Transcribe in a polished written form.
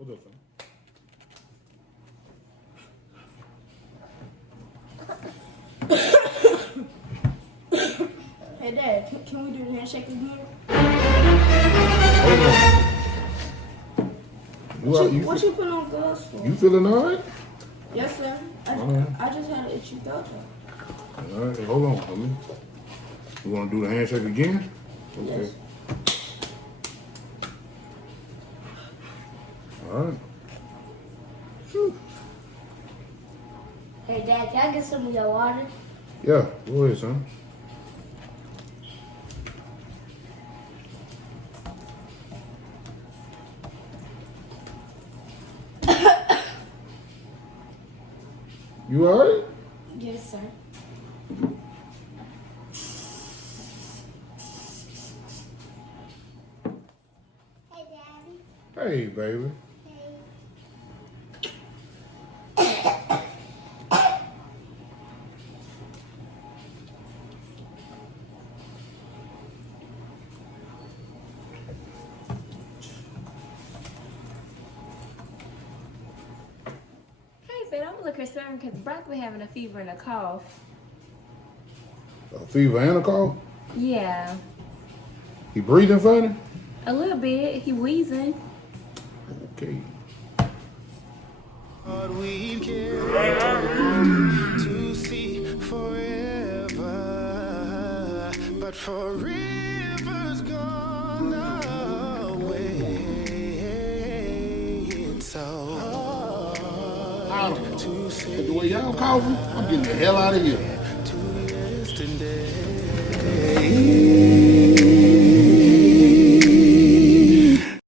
What's up, son? Hey, Dad, can we do the handshake again? Hold on. What you put on gloves for? You feeling all right? Yes, sir. I just had an itchy throat. All right, hold on, homie. You want to do the handshake again? Okay. Yes. All right. Whew. Hey, Dad, can I get some of your water? Yeah, go ahead, son. You all right? Yes, sir. Hey, Daddy. Hey, baby. Hey, babe, I'm a little concerned because Brock been having a fever and a cough. A fever and a cough? Yeah, He breathing funny? a little bit. He wheezing. Okay. What we care to see forever, but forever's gone away. It's so hard to see The way y'all coughing, I'm getting the hell out of here. to yesterday.